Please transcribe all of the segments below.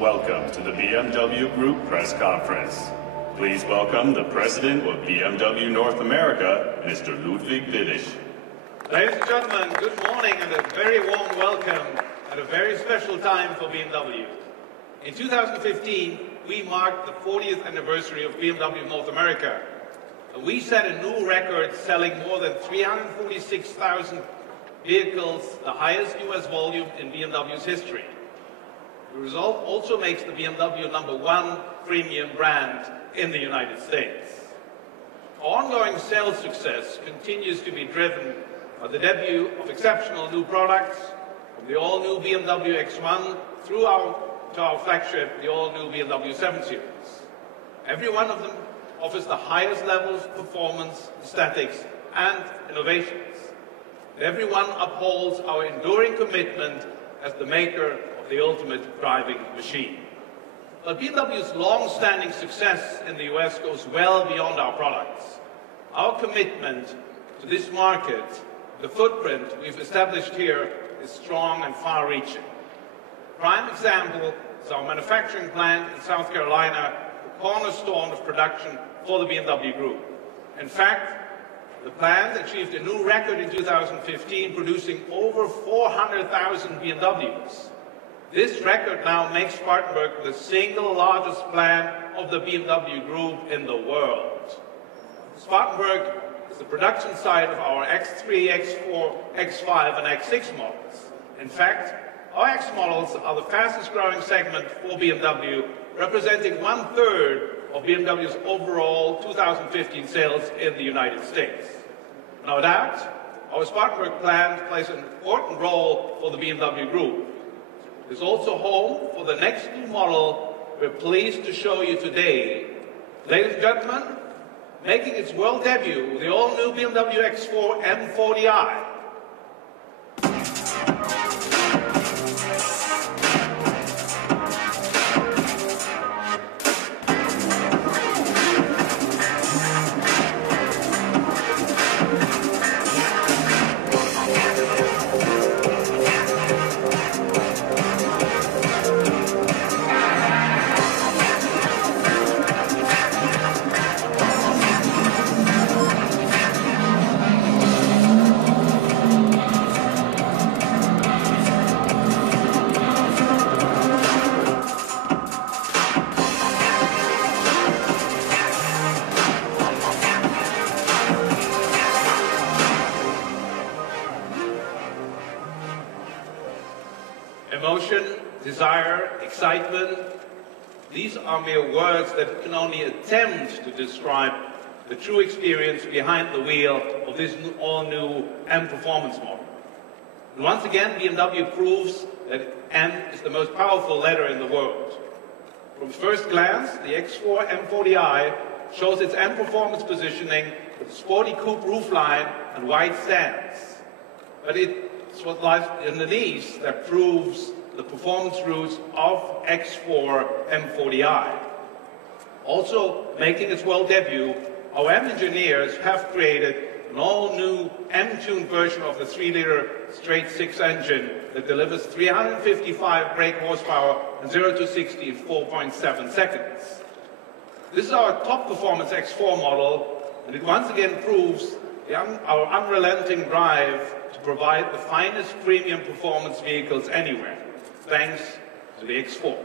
Welcome to the BMW Group press conference. Please welcome the President of BMW North America, Mr. Ludwig Willig. Ladies and gentlemen, good morning and a very warm welcome at a very special time for BMW. In 2015, we marked the 40th anniversary of BMW North America. And we set a new record selling more than 346,000 vehicles, the highest US volume in BMW's history. The result also makes the BMW #1 premium brand in the United States. Our ongoing sales success continues to be driven by the debut of exceptional new products, from the all-new BMW X1 through to our flagship, the all-new BMW 7 Series. Every one of them offers the highest levels of performance, aesthetics, and innovations. Every one upholds our enduring commitment as the maker of the ultimate driving machine. But BMW's long-standing success in the US goes well beyond our products. Our commitment to this market, the footprint we've established here, is strong and far-reaching. Prime example is our manufacturing plant in South Carolina, the cornerstone of production for the BMW Group. In fact, the plant achieved a new record in 2015, producing over 400,000 BMWs. This record now makes Spartanburg the single largest plant of the BMW Group in the world. Spartanburg is the production site of our X3, X4, X5, and X6 models. In fact, our X models are the fastest growing segment for BMW, representing 1/3 of BMW's overall 2015 sales in the United States. No doubt, our Spartanburg plant plays an important role for the BMW Group. It is also home for the next new model we're pleased to show you today. Ladies and gentlemen, making its world debut, the all-new BMW X4 M40i. Emotion, desire, excitement, these are mere words that can only attempt to describe the true experience behind the wheel of this all-new M Performance model. And once again, BMW proves that M is the most powerful letter in the world. From first glance, the X4 M40i shows its M Performance positioning with a sporty coupe roofline and wide stands. But it's what lies underneath that proves the performance roots of X4 M40i. Also making its world debut, our M engineers have created an all-new M-tuned version of the 3-liter straight-six engine that delivers 355 brake horsepower and 0 to 60 in 4.7 seconds. This is our top performance X4 model, and it once again proves our unrelenting drive to provide the finest premium performance vehicles anywhere, thanks to the X4.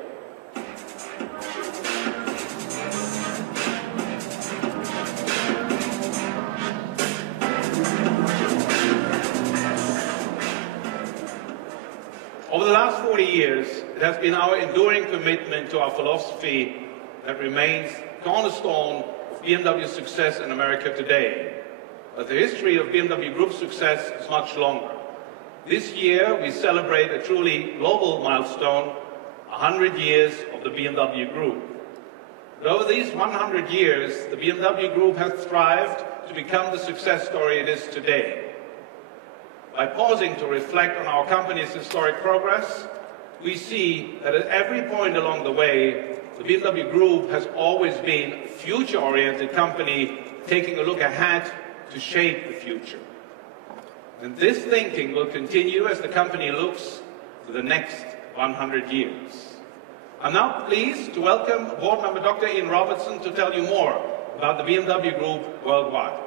Over the last 40 years, it has been our enduring commitment to our philosophy that remains the cornerstone of BMW's success in America today. But the history of BMW Group's success is much longer. This year, we celebrate a truly global milestone, 100 years of the BMW Group. But over these 100 years, the BMW Group has thrived to become the success story it is today. By pausing to reflect on our company's historic progress, we see that at every point along the way, the BMW Group has always been a future-oriented company taking a look ahead to shape the future. And this thinking will continue as the company looks to the next 100 years. I'm now pleased to welcome board member Dr. Ian Robertson to tell you more about the BMW Group worldwide.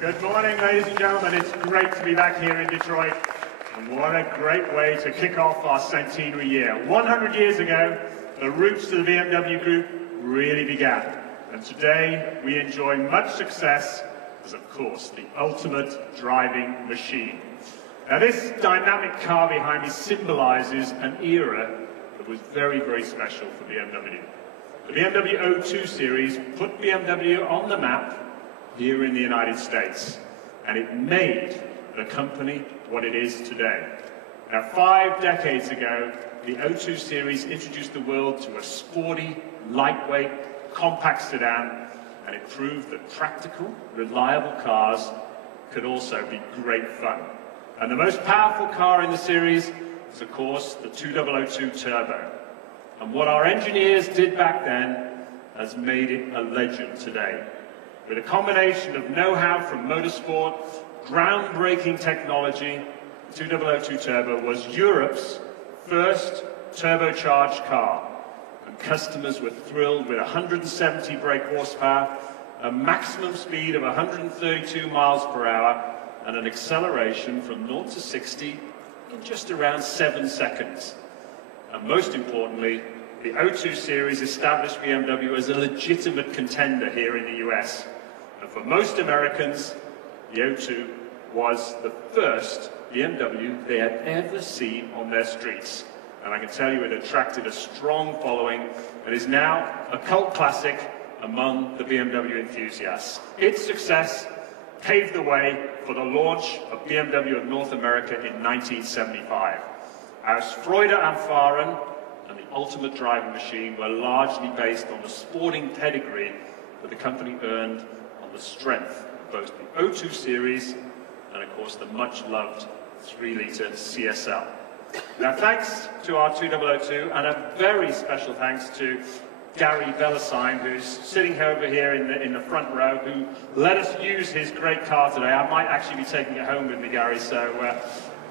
Good morning, ladies and gentlemen. It's great to be back here in Detroit. And what a great way to kick off our centenary year. 100 years ago, the roots of the BMW Group really began. And today, we enjoy much success as, of course, the ultimate driving machine. Now, this dynamic car behind me symbolizes an era that was very, very special for BMW. The BMW O2 series put BMW on the map here in the United States, and it made the company what it is today. Now, 5 decades ago, the O2 series introduced the world to a sporty, lightweight, compact sedan, and it proved that practical, reliable cars could also be great fun. And the most powerful car in the series is, of course, the 2002 Turbo. And what our engineers did back then has made it a legend today. With a combination of know-how from motorsport, groundbreaking technology, the 2002 Turbo was Europe's first turbocharged car. And customers were thrilled with 170 brake horsepower, a maximum speed of 132 miles per hour, and an acceleration from 0 to 60 in just around 7 seconds. And most importantly, the O2 series established BMW as a legitimate contender here in the US. And for most Americans, the O2 was the first BMW they had ever seen on their streets. And I can tell you it attracted a strong following and is now a cult classic among the BMW enthusiasts. Its success paved the way for the launch of BMW of North America in 1975. As Freude am Fahren and the ultimate driving machine were largely based on the sporting pedigree that the company earned on the strength of both the O2 series and, of course, the much-loved 3-litre CSL. Now, thanks to our 2002, and a very special thanks to Gary Bellasine, who's sitting over here in the front row, who let us use his great car today. I might actually be taking it home with me, Gary, so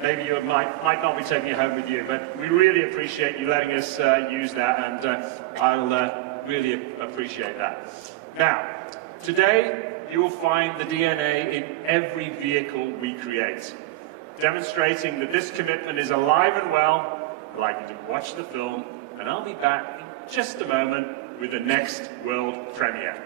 maybe you might not be taking it home with you, but we really appreciate you letting us use that, and I'll really appreciate that. Now, today you will find the DNA in every vehicle we create, demonstrating that this commitment is alive and well. I'd like you to watch the film, and I'll be back in just a moment with the next world premiere.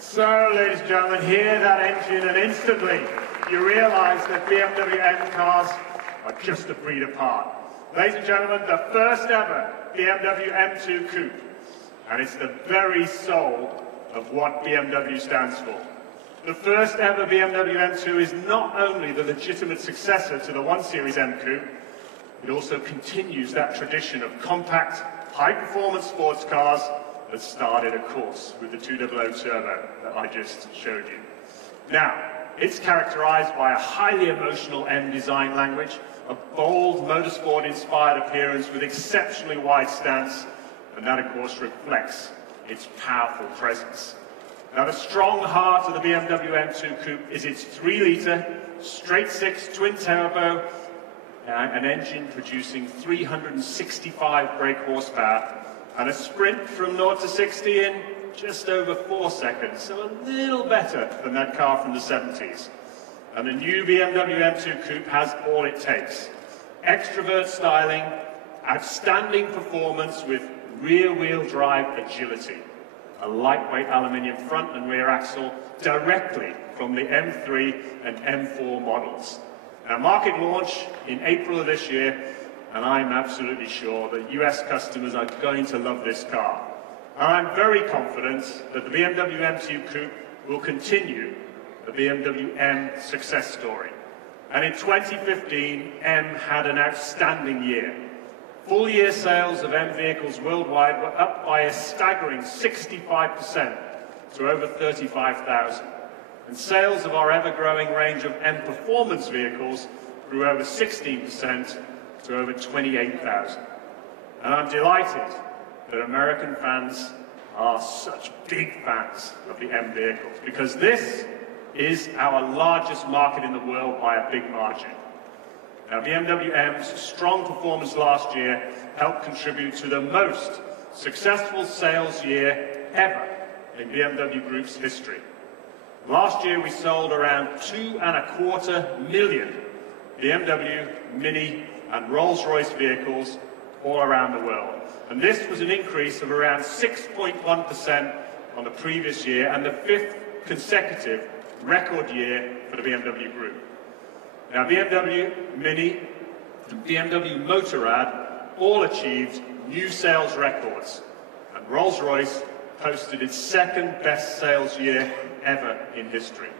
So, ladies and gentlemen, hear that engine and instantly you realize that BMW M cars are just a breed apart. Ladies and gentlemen, the first ever BMW M2 Coupe. And it's the very soul of what BMW stands for. The first ever BMW M2 is not only the legitimate successor to the 1 Series M Coupe, it also continues that tradition of compact, high-performance sports cars that started, of course, with the 200 Turbo that I just showed you. Now, it's characterized by a highly emotional M design language, a bold motorsport-inspired appearance with exceptionally wide stance, and that, of course, reflects its powerful presence. Now, the strong heart of the BMW M2 Coupe is its 3-litre, straight-six twin-turbo, an engine producing 365 brake horsepower, and a sprint from 0 to 60 in just over 4 seconds, so a little better than that car from the 70s. And the new BMW M2 Coupe has all it takes. Extrovert styling, outstanding performance with rear-wheel drive agility, a lightweight aluminium front and rear axle directly from the M3 and M4 models. Now, market launch in April of this year, and I'm absolutely sure that US customers are going to love this car. And I'm very confident that the BMW M2 Coupe will continue the BMW M success story. And in 2015, M had an outstanding year. Full year sales of M vehicles worldwide were up by a staggering 65% to over 35,000. And sales of our ever-growing range of M performance vehicles grew over 16% to over 28,000. And I'm delighted that American fans are such big fans of the M vehicles, because this is our largest market in the world by a big margin. Now, BMW M's strong performance last year helped contribute to the most successful sales year ever in BMW Group's history. Last year, we sold around 2.25 million BMW, Mini, and Rolls-Royce vehicles all around the world. And this was an increase of around 6.1% on the previous year, and the 5th consecutive record year for the BMW Group. Now, BMW, Mini, and BMW Motorrad all achieved new sales records, and Rolls-Royce posted its 2nd best sales year ever in history.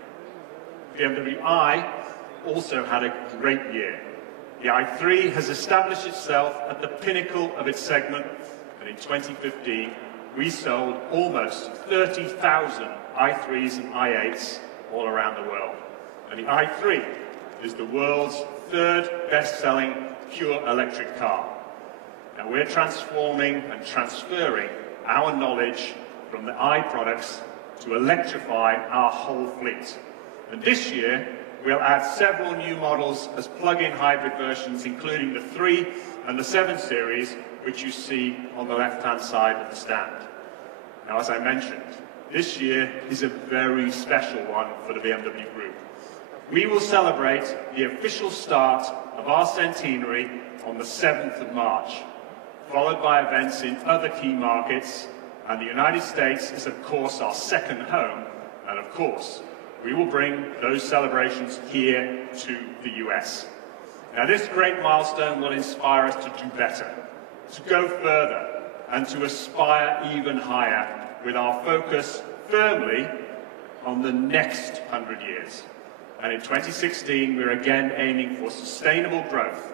BMW i also had a great year. The i3 has established itself at the pinnacle of its segment, and in 2015, we sold almost 30,000 i3s and i8s all around the world. And the i3 is the world's 3rd best-selling pure electric car. Now, we're transforming and transferring our knowledge from the i products to electrify our whole fleet. And this year, we'll add several new models as plug-in hybrid versions, including the 3 and the 7 Series, which you see on the left-hand side of the stand. Now, as I mentioned, this year is a very special one for the BMW Group. We will celebrate the official start of our centenary on the 7th of March, followed by events in other key markets, and the United States is, of course, our second home, and of course, we will bring those celebrations here to the US. Now, this great milestone will inspire us to do better, to go further, and to aspire even higher, with our focus firmly on the next 100 years. And in 2016, we're again aiming for sustainable growth.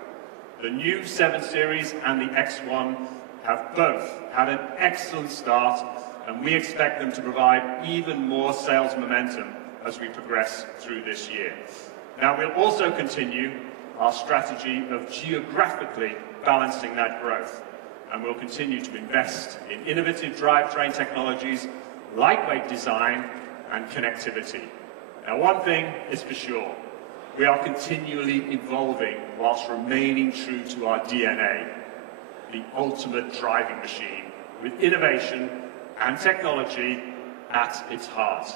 The new 7 Series and the X1 have both had an excellent start, and we expect them to provide even more sales momentum as we progress through this year. Now, we'll also continue our strategy of geographically balancing that growth, and we'll continue to invest in innovative drivetrain technologies, lightweight design, and connectivity. Now, one thing is for sure, we are continually evolving whilst remaining true to our DNA, the ultimate driving machine, with innovation and technology at its heart.